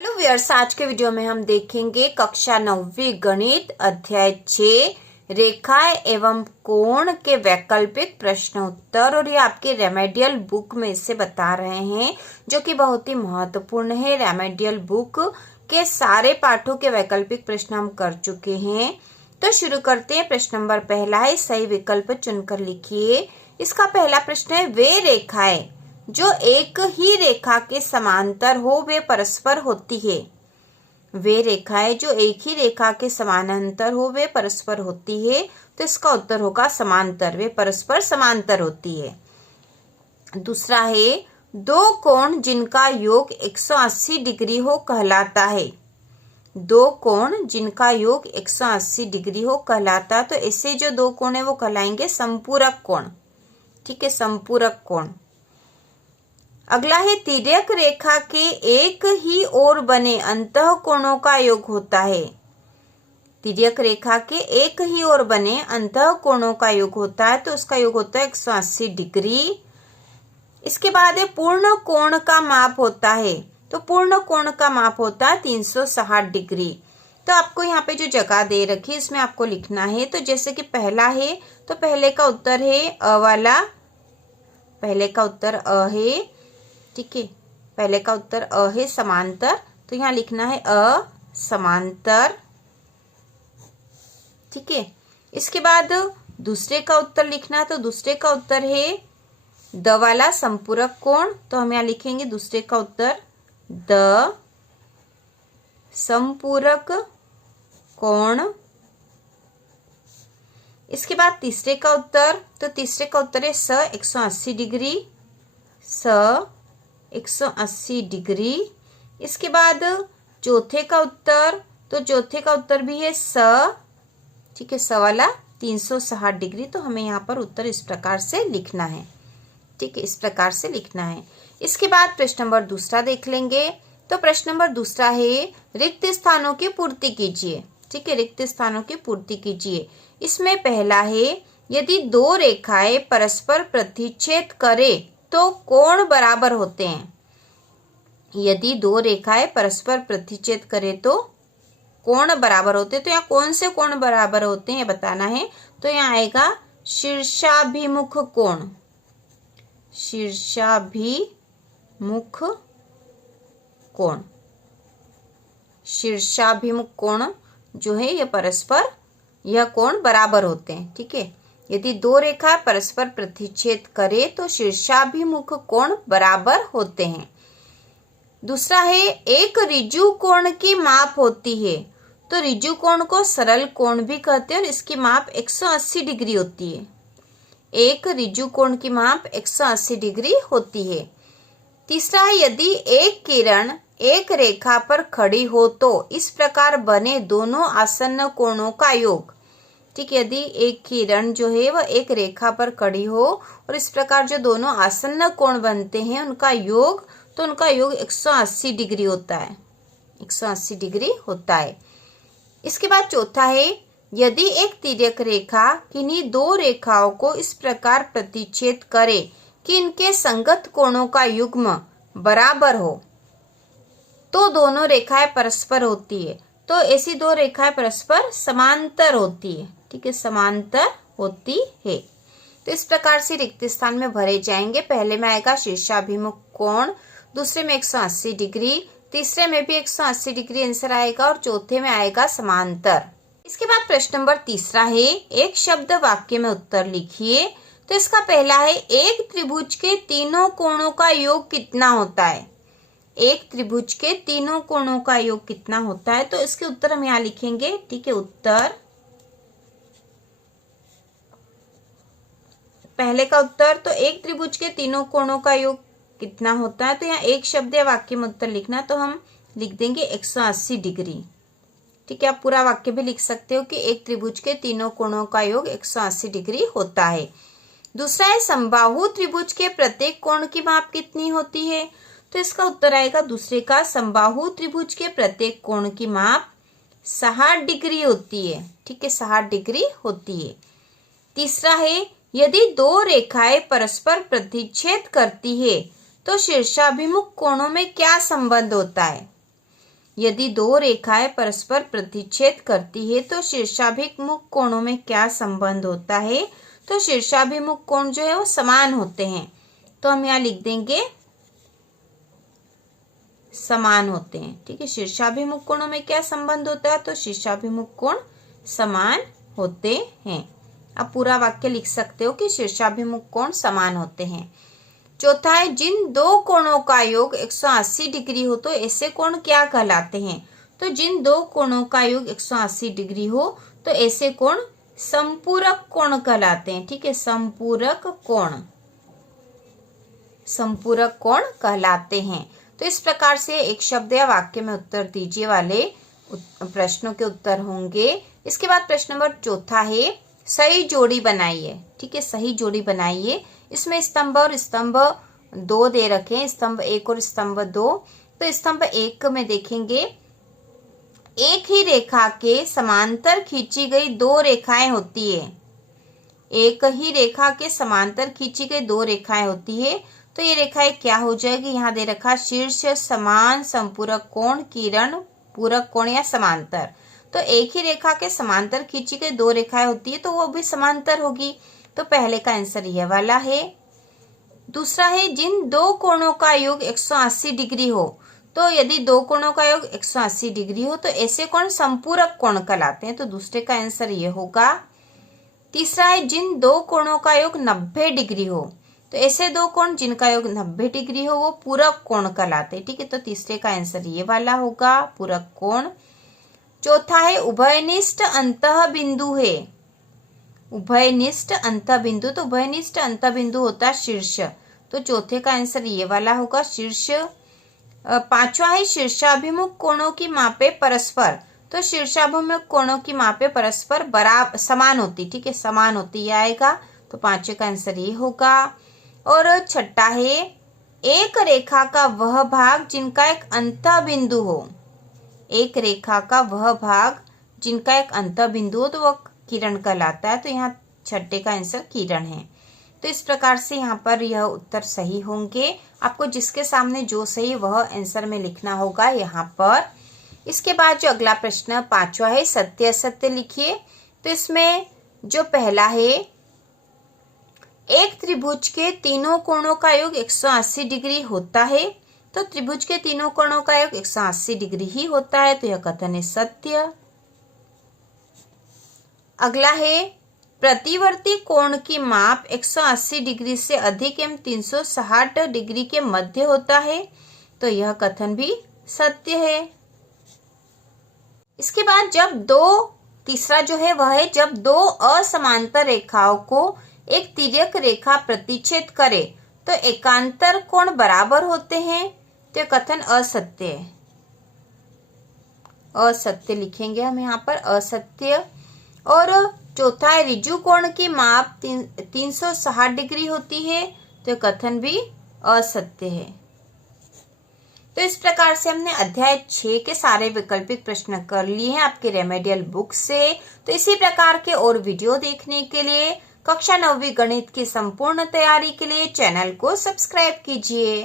Hello viewers, आज के video में हम देखेंगे कक्षा 9वीं गणित अध्याय 6 रेखाएं एवं कोण के वैकल्पिक प्रश्न उत्तर। और ये आपके रेमेडियल बुक में से बता रहे हैं, जो कि बहुत ही महत्वपूर्ण है। रेमेडियल बुक के सारे पाठों के वैकल्पिक प्रश्न हम कर चुके हैं। तो शुरू करते हैं। प्रश्न नंबर पहला है, सही विकल्प चुनकर लिखिए। इसका पहला प्रश्न है, वे रेखाएं जो एक ही रेखा के समांतर हो वे परस्पर होती है। वे रेखाएं जो एक ही रेखा के समानांतर हो वे परस्पर होती है। तो इसका उत्तर होगा समांतर, वे परस्पर समांतर होती है। दूसरा है, दो कोण जिनका योग 180 डिग्री हो कहलाता है। दो कोण जिनका योग 180 डिग्री हो कहलाता है। तो ऐसे जो दो कोण है वो कहलाएंगे संपूरक कोण। ठीक है, संपूरक कोण। अगला है, तिर्यक रेखा के एक ही ओर बने अंतः कोणों का योग होता है। तिर्यक रेखा के एक ही ओर बने अंतः कोणों का योग होता है। तो उसका योग होता है 180 डिग्री। इसके बाद है, पूर्ण कोण का माप होता है। तो पूर्ण कोण का माप होता है 360 डिग्री। तो आपको यहाँ पे जो जगह दे रखी है इसमें आपको लिखना है। तो जैसे कि पहला है, तो पहले का उत्तर है अ वाला। पहले का उत्तर अ है। ठीक है, पहले का उत्तर अ है, समांतर। तो यहाँ लिखना है अ समांतर। ठीक है, इसके बाद दूसरे का उत्तर लिखना है। तो दूसरे का उत्तर है द वाला, संपूरक कोण। तो हम यहाँ लिखेंगे दूसरे का उत्तर द संपूरक कोण। इसके बाद तीसरे का उत्तर, तो तीसरे का उत्तर है स 180 डिग्री। स 180 डिग्री। इसके बाद चौथे का उत्तर, तो चौथे का उत्तर भी है स। ठीक है, स वाला 360 डिग्री। तो हमें यहाँ पर उत्तर इस प्रकार से लिखना है। ठीक है, इस प्रकार से लिखना है। इसके बाद प्रश्न नंबर दूसरा देख लेंगे। तो प्रश्न नंबर दूसरा है, रिक्त स्थानों की पूर्ति कीजिए। ठीक है, रिक्त स्थानों की पूर्ति कीजिए। इसमें पहला है, यदि दो रेखाएं परस्पर प्रतिच्छेद करें तो कोण बराबर होते हैं। यदि दो रेखाएं परस्पर प्रतिच्छेद करें तो कोण बराबर होते हैं। तो यहाँ कौन से कोण बराबर होते हैं बताना है। तो यहाँ आएगा शीर्षाभिमुख कोण। शीर्षाभिमुख कोण। शीर्षाभिमुख कोण जो है ये परस्पर, यह कोण बराबर होते हैं। ठीक है, यदि दो रेखा परस्पर प्रतिच्छेद करे तो शीर्षाभिमुख कोण बराबर होते हैं। दूसरा है, एक ऋजु कोण की माप होती है। तो ऋजु कोण को सरल कोण भी कहते हैं और इसकी माप 180 डिग्री होती है। एक ऋजु कोण की माप 180 डिग्री होती है। तीसरा है, यदि एक किरण एक रेखा पर खड़ी हो तो इस प्रकार बने दोनों आसन्न कोणों का योग। ठीक, यदि एक किरण जो है वह एक रेखा पर खड़ी हो और इस प्रकार जो दोनों आसन्न कोण बनते हैं उनका योग, तो उनका योग 180 डिग्री होता है। 180 डिग्री होता है। इसके बाद चौथा है, यदि एक तिर्यक रेखा किन्हीं दो रेखाओं को इस प्रकार प्रतिच्छेद करे कि इनके संगत कोणों का युग्म बराबर हो तो दोनों रेखाएं परस्पर होती है। तो ऐसी दो रेखाएं परस्पर समांतर होती है। ठीक है, समांतर होती है। तो इस प्रकार से रिक्त स्थान में भरे जाएंगे। पहले में आएगा शीर्षाभिमुख कोण, दूसरे में 180 डिग्री, तीसरे में भी 180 डिग्री आंसर आएगा और चौथे में आएगा समांतर। इसके बाद प्रश्न नंबर तीसरा है, एक शब्द वाक्य में उत्तर लिखिए। तो इसका पहला है, एक त्रिभुज के तीनों कोणों का योग कितना होता है। एक त्रिभुज के तीनों कोणों का योग कितना होता है। तो इसके उत्तर हम यहाँ लिखेंगे। ठीक है, उत्तर पहले का उत्तर, तो एक त्रिभुज के तीनों कोणों का योग कितना होता है। तो यहाँ एक शब्द या वाक्य में उत्तर लिखना, तो हम लिख देंगे 180 डिग्री। ठीक है, आप पूरा वाक्य भी लिख सकते हो कि एक त्रिभुज के तीनों कोणों का योग 180 डिग्री होता है। दूसरा है, समबाहु त्रिभुज के प्रत्येक कोण की माप कितनी होती है। तो इसका उत्तर आएगा दूसरे का, समबाहु त्रिभुज के प्रत्येक कोण की माप 60 डिग्री होती है। ठीक है, 60 डिग्री होती है। तीसरा है, यदि दो रेखाएं परस्पर प्रतिच्छेद करती है तो शीर्षाभिमुख कोणों में क्या संबंध होता है। यदि दो रेखाएं परस्पर प्रतिच्छेद करती है तो शीर्षाभिमुख कोणों में क्या संबंध होता है? तो शीर्षाभिमुख कोण जो है वो समान होते हैं, तो हम यहाँ लिख देंगे समान होते हैं। ठीक है, शीर्षाभिमुख कोणों में क्या संबंध होता है? तो शीर्षाभिमुख कोण समान होते हैं। अब पूरा वाक्य लिख सकते हो कि शीर्षाभिमुख कोण समान होते हैं। चौथा है, जिन दो कोणों का योग 180 डिग्री हो तो ऐसे कोण क्या कहलाते हैं? तो जिन दो कोणों का योग 180 डिग्री हो तो ऐसे कोण संपूरक कोण कहलाते हैं। ठीक है, संपूरक कोण कहलाते हैं। तो इस प्रकार से एक शब्द या वाक्य में उत्तर दीजिए वाले प्रश्नों के उत्तर होंगे। इसके बाद प्रश्न नंबर चौथा है, सही जोड़ी बनाइए। ठीक है, सही जोड़ी बनाइए। इसमें स्तंभ और स्तंभ 2 दे रखे हैं, स्तंभ 1 और स्तंभ 2। तो स्तंभ 1 में देखेंगे, एक ही रेखा के समांतर खींची गई 2 रेखाएं होती है। एक ही रेखा के समांतर खींची गई 2 रेखाएं होती है, तो ये रेखाएं क्या हो जाएगी? यहाँ दे रखा शीर्ष समान संपूरक कोण, किरण पूरक कोण या समांतर। तो एक ही रेखा के समांतर खींची गई 2 रेखाएं होती है तो वो भी समांतर होगी। तो पहले का आंसर यह वाला है। दूसरा है, जिन दो कोणों का योग 180 डिग्री हो, तो यदि दो कोणों का योग 180 डिग्री हो तो ऐसे कोण संपूरक कोण कहलाते हैं। तो दूसरे का आंसर ये होगा। तीसरा है, जिन दो कोणों का योग 90 डिग्री हो, तो ऐसे दो कोण जिनका योग 90 डिग्री हो वो पूरक कोण कहलाते हैं। ठीक है, तो तीसरे का आंसर ये वाला होगा, पूरक कोण। चौथा है, उभयनिष्ठ अंतः बिंदु है। उभयनिष्ठ अंतः बिंदु, तो उभयनिष्ठ अंतः बिंदु होता है शीर्ष, तो चौथे का आंसर ये वाला होगा, शीर्ष। पांचवा है, शीर्षाभिमुख कोणों की मापे परस्पर, तो शीर्षाभिमुख कोणों की मापे परस्पर बराबर समान होती। ठीक है, समान होती ये आएगा, तो पांचवे का आंसर ये होगा। और छठा है, एक रेखा का वह भाग जिनका एक अंतः बिंदु हो। एक रेखा का वह भाग जिनका एक अंतः बिंदु हो तो वह किरण कहलाता है। तो यहाँ छठे का आंसर किरण है। तो इस प्रकार से यहाँ पर यह उत्तर सही होंगे। आपको जिसके सामने जो सही वह आंसर में लिखना होगा यहाँ पर। इसके बाद जो अगला प्रश्न 5वां है, सत्य असत्य लिखिए। तो इसमें जो पहला है, एक त्रिभुज के तीनों कोणों का योग 180 डिग्री होता है, तो त्रिभुज के तीनों कोणों का योग 180 डिग्री ही होता है, तो यह कथन है सत्य। अगला है, प्रतिवर्ती कोण की माप 180 डिग्री से अधिक एवं 360 डिग्री के मध्य होता है, तो यह कथन भी सत्य है। इसके बाद तीसरा जो है वह है, जब दो असमांतर रेखाओं को एक तिर्यक रेखा प्रतिच्छेद करे तो एकांतर कोण बराबर होते हैं, तो कथन असत्य है। असत्य लिखेंगे हम यहाँ पर, असत्य। और चौथा है, ऋजु कोण की माप 360 डिग्री होती है, तो कथन भी असत्य है। तो इस प्रकार से हमने अध्याय 6 के सारे वैकल्पिक प्रश्न कर लिए हैं आपके रेमेडियल बुक से। तो इसी प्रकार के और वीडियो देखने के लिए, कक्षा 9वीं गणित की संपूर्ण तैयारी के लिए चैनल को सब्सक्राइब कीजिए।